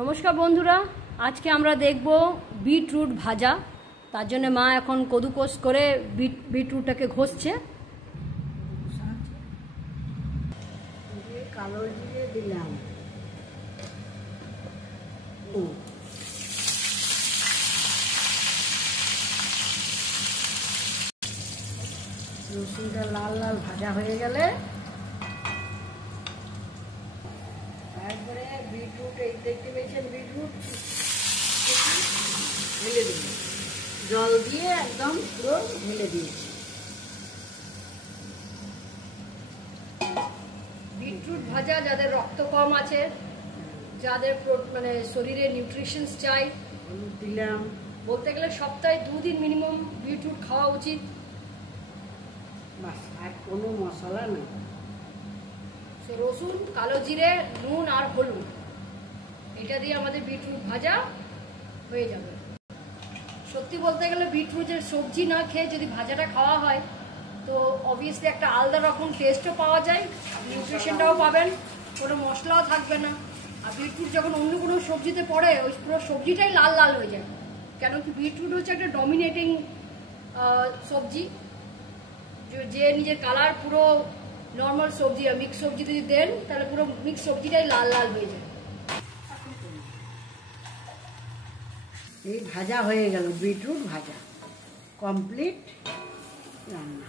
নমস্কার বন্ধুরা, আজকে আমরা দেখব বিটরুট ভাজা। তার জন্য মা এখন কদুকস করে বিটরুটটাকে ঘষছে। কালো জিরে দিলাম, রসুনটা লাল লাল ভাজা হয়ে গেলে তারপরে বিটরুট, এই দেখতে পেয়েছেন বিটরুট ঢেলে দেব, জল দিয়ে একদম পুরো ঢেলে দিয়েছি। বিটরুট ভাজা যাদের রক্ত কম আছে, যাদের মানে শরীরে নিউট্রিশনস চাই, হলুদ দিলাম, বলতে গেলে সপ্তাহে 2 দিন মিনিমাম বিটরুট খাওয়া উচিত। বাস, আর কোনো মশলা নেই। রসুন, কালো জিরে, নুন আর হলুদ, এটা দিয়ে আমাদের বিটরুট ভাজা হয়ে যাবে। সত্যি বলতে গেলে বিটরুটের সবজি না খেয়ে যদি ভাজাটা খাওয়া হয় তো অবভিয়াসলি একটা আলাদা রকম টেস্টও পাওয়া যায়, নিউট্রিশনটাও পাবেন, কোনো মশলাও থাকবে না। আর বিটরুট যখন অন্য কোনো সবজিতে পড়ে ওই পুরো সবজিটাই লাল লাল হয়ে যায়, কেন কি বিটরুট হচ্ছে একটা ডমিনেটিং সবজি, যে নিজের কালার পুরো নর্মাল সবজি আর মিক্স সবজি যদি দেন তাহলে পুরো মিক্স সবজিটাই লাল লাল হয়ে যায়। এই ভাজা হয়ে গেল, বিটরুট ভাজা কমপ্লিট রান্না।